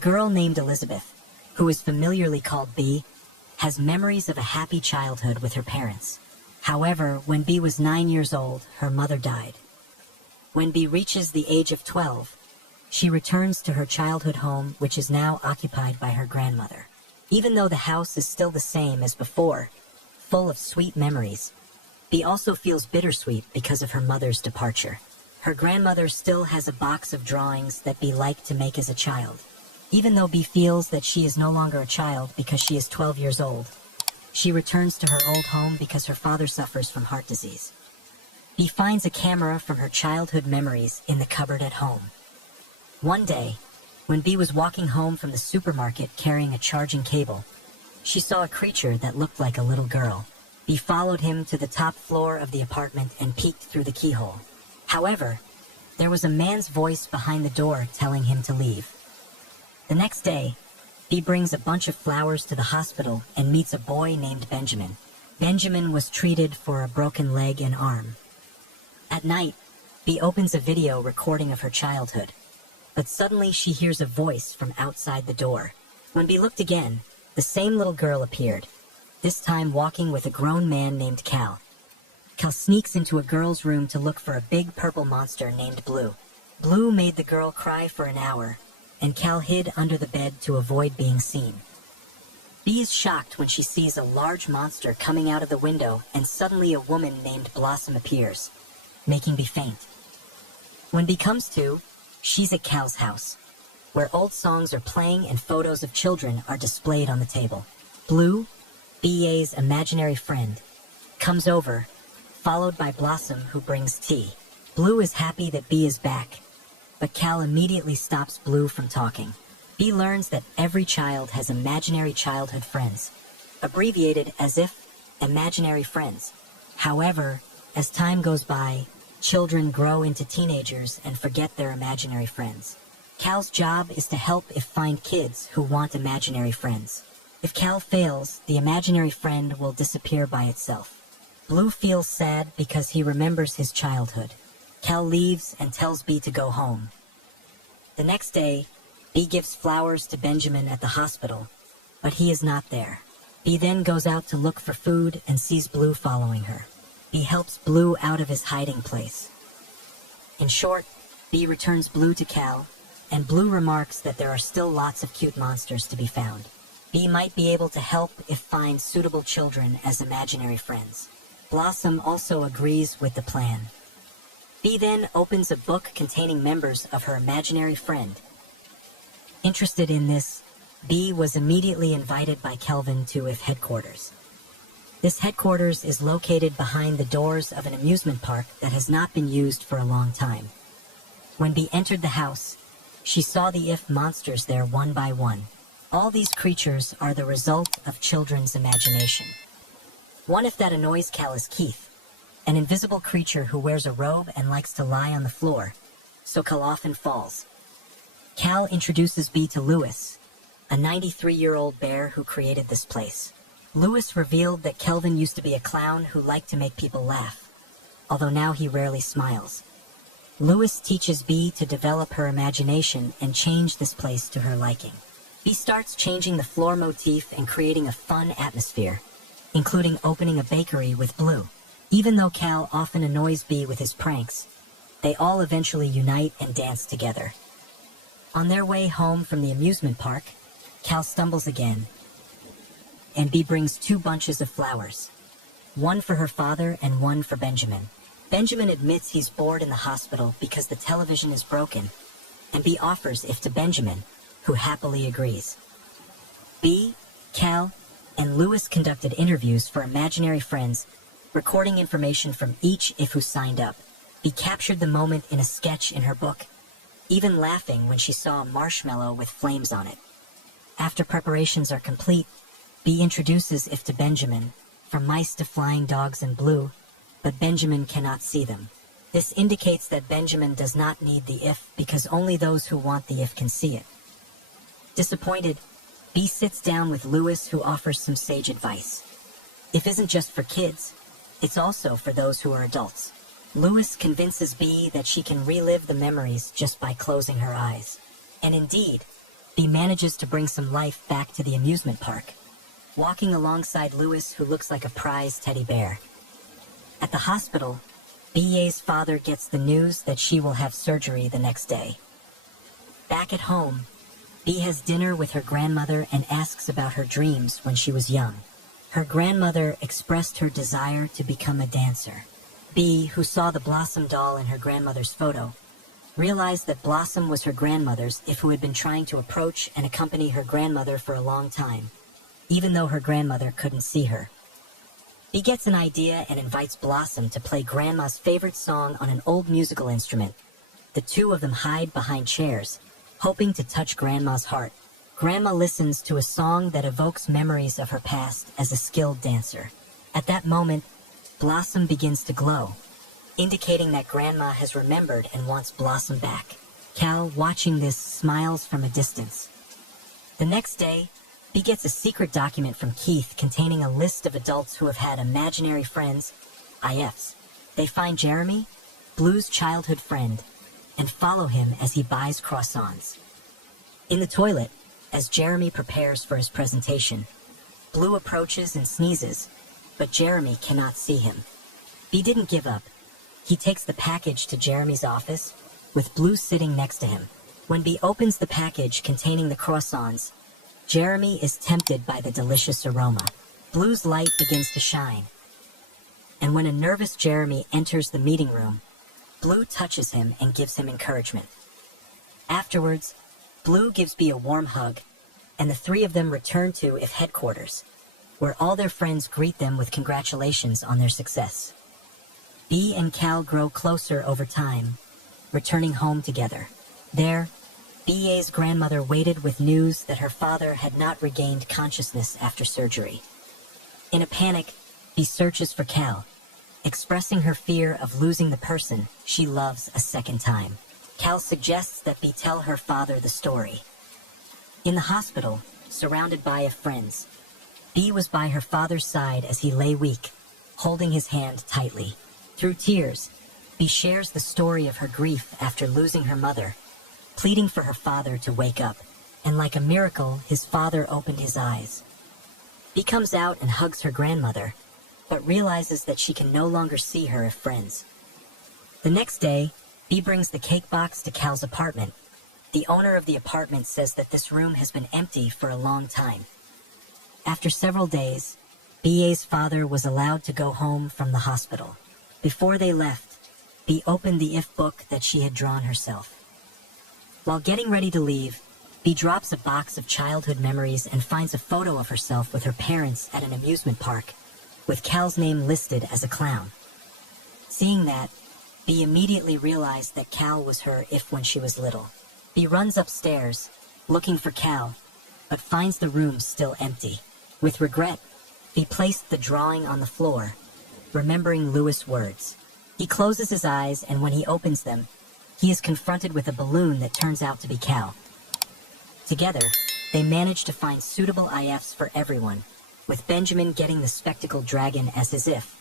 girl named Elizabeth, who is familiarly called Bee, has memories of a happy childhood with her parents. However, when Bee was 9 years old, her mother died. When Bee reaches the age of 12, she returns to her childhood home, which is now occupied by her grandmother. Even though the house is still the same as before, full of sweet memories, Bee also feels bittersweet because of her mother's departure. Her grandmother still has a box of drawings that Bee liked to make as a child. Even though Bee feels that she is no longer a child because she is 12 years old, she returns to her old home because her father suffers from heart disease. Bee finds a camera from her childhood memories in the cupboard at home. One day, when Bee was walking home from the supermarket carrying a charging cable, she saw a creature that looked like a little girl. Bee followed him to the top floor of the apartment and peeked through the keyhole. However, there was a man's voice behind the door telling him to leave. The next day, Bee brings a bunch of flowers to the hospital and meets a boy named Benjamin. Benjamin was treated for a broken leg and arm. At night, Bee opens a video recording of her childhood, but suddenly she hears a voice from outside the door. When Bee looked again, the same little girl appeared, this time walking with a grown man named Cal. Cal sneaks into a girl's room to look for a big purple monster named Blue. Blue made the girl cry for an hour, and Cal hid under the bed to avoid being seen. Bee is shocked when she sees a large monster coming out of the window, and suddenly a woman named Blossom appears, making Bee faint. When Bee comes to, she's at Cal's house, where old songs are playing and photos of children are displayed on the table. Blue, B.A.'s imaginary friend, comes over, followed by Blossom, who brings tea. Blue is happy that Bee is back, but Cal immediately stops Blue from talking. Bee learns that every child has imaginary childhood friends, abbreviated as if imaginary friends. However, as time goes by, children grow into teenagers and forget their imaginary friends. Cal's job is to help find kids who want imaginary friends. If Cal fails, the imaginary friend will disappear by itself. Blue feels sad because he remembers his childhood. Cal leaves and tells Bee to go home. The next day, Bee gives flowers to Benjamin at the hospital, but he is not there. Bee then goes out to look for food and sees Blue following her. Bee helps Blue out of his hiding place. In short, Bee returns Blue to Cal, and Blue remarks that there are still lots of cute monsters to be found. Bee might be able to help find suitable children as imaginary friends. Blossom also agrees with the plan. Bee then opens a book containing members of her imaginary friend. Interested in this, Bee was immediately invited by Kelvin to IF headquarters. This headquarters is located behind the doors of an amusement park that has not been used for a long time. When Bee entered the house, she saw the IF monsters there one by one. All these creatures are the result of children's imagination. One that annoys Cal is Keith, an invisible creature who wears a robe and likes to lie on the floor, so Cal often falls. Cal introduces Bee to Lewis, a 93-year-old bear who created this place. Lewis revealed that Kelvin used to be a clown who liked to make people laugh, although now he rarely smiles. Lewis teaches Bee to develop her imagination and change this place to her liking. Bee starts changing the floor motif and creating a fun atmosphere, including opening a bakery with Blue. Even though Cal often annoys Bee with his pranks, they all eventually unite and dance together. On their way home from the amusement park, Cal stumbles again, and Bee brings 2 bunches of flowers, one for her father and one for Benjamin. Benjamin admits he's bored in the hospital because the television is broken, and Bee offers it to Benjamin, who happily agrees. Bee, Cal, and Lewis conducted interviews for imaginary friends, recording information from each who signed up. Bee captured the moment in a sketch in her book, even laughing when she saw a marshmallow with flames on it. After preparations are complete, Bee introduces to Benjamin, from mice to flying dogs and Blue, but Benjamin cannot see them. This indicates that Benjamin does not need the IF because only those who want the IF can see it. Disappointed, Bee sits down with Lewis, who offers some sage advice. IF isn't just for kids, it's also for those who are adults. Lewis convinces Bee that she can relive the memories just by closing her eyes. And indeed, Bee manages to bring some life back to the amusement park, walking alongside Louis, who looks like a prize teddy bear. At the hospital, B's father gets the news that she will have surgery the next day. Back at home, Bee has dinner with her grandmother and asks about her dreams when she was young. Her grandmother expressed her desire to become a dancer. Bee, who saw the Blossom doll in her grandmother's photo, realized that Blossom was her grandmother's who had been trying to approach and accompany her grandmother for a long time, even though her grandmother couldn't see her. Bee gets an idea and invites Blossom to play Grandma's favorite song on an old musical instrument. The two of them hide behind chairs, hoping to touch Grandma's heart. Grandma listens to a song that evokes memories of her past as a skilled dancer. At that moment, Blossom begins to glow, indicating that Grandma has remembered and wants Blossom back. Cal, watching this, smiles from a distance. The next day, Bee gets a secret document from Keith containing a list of adults who have had imaginary friends, IFs. They find Jeremy, Blue's childhood friend, and follow him as he buys croissants. In the toilet, as Jeremy prepares for his presentation, Blue approaches and sneezes, but Jeremy cannot see him. Bee didn't give up. He takes the package to Jeremy's office, with Blue sitting next to him. When Bee opens the package containing the croissants, Jeremy is tempted by the delicious aroma. Blue's light begins to shine, and when a nervous Jeremy enters the meeting room, Blue touches him and gives him encouragement. Afterwards, Blue gives Bee a warm hug, and the three of them return to IF headquarters, where all their friends greet them with congratulations on their success. Bee and Cal grow closer over time, returning home together. There, B's grandmother waited with news that her father had not regained consciousness after surgery. In a panic, Bee searches for Cal, expressing her fear of losing the person she loves a second time. Cal suggests that Bee tell her father the story. In the hospital, surrounded by IF friends, Bee was by her father's side as he lay weak, holding his hand tightly. Through tears, Bee shares the story of her grief after losing her mother, pleading for her father to wake up, and like a miracle, his father opened his eyes. Bee comes out and hugs her grandmother, but realizes that she can no longer see her IF friends. The next day, Bee brings the cake box to Cal's apartment. The owner of the apartment says that this room has been empty for a long time. After several days, B's father was allowed to go home from the hospital. Before they left, Bee opened the IF book that she had drawn herself. While getting ready to leave, Bee drops a box of childhood memories and finds a photo of herself with her parents at an amusement park, with Cal's name listed as a clown. Seeing that, Bee immediately realized that Cal was her IF when she was little. Bee runs upstairs, looking for Cal, but finds the room still empty. With regret, Bee placed the drawing on the floor, remembering Louis' words. He closes his eyes, and when he opens them, he is confronted with a balloon that turns out to be Cal. Together, they manage to find suitable IFs for everyone, with Benjamin getting the spectacled dragon as his IF.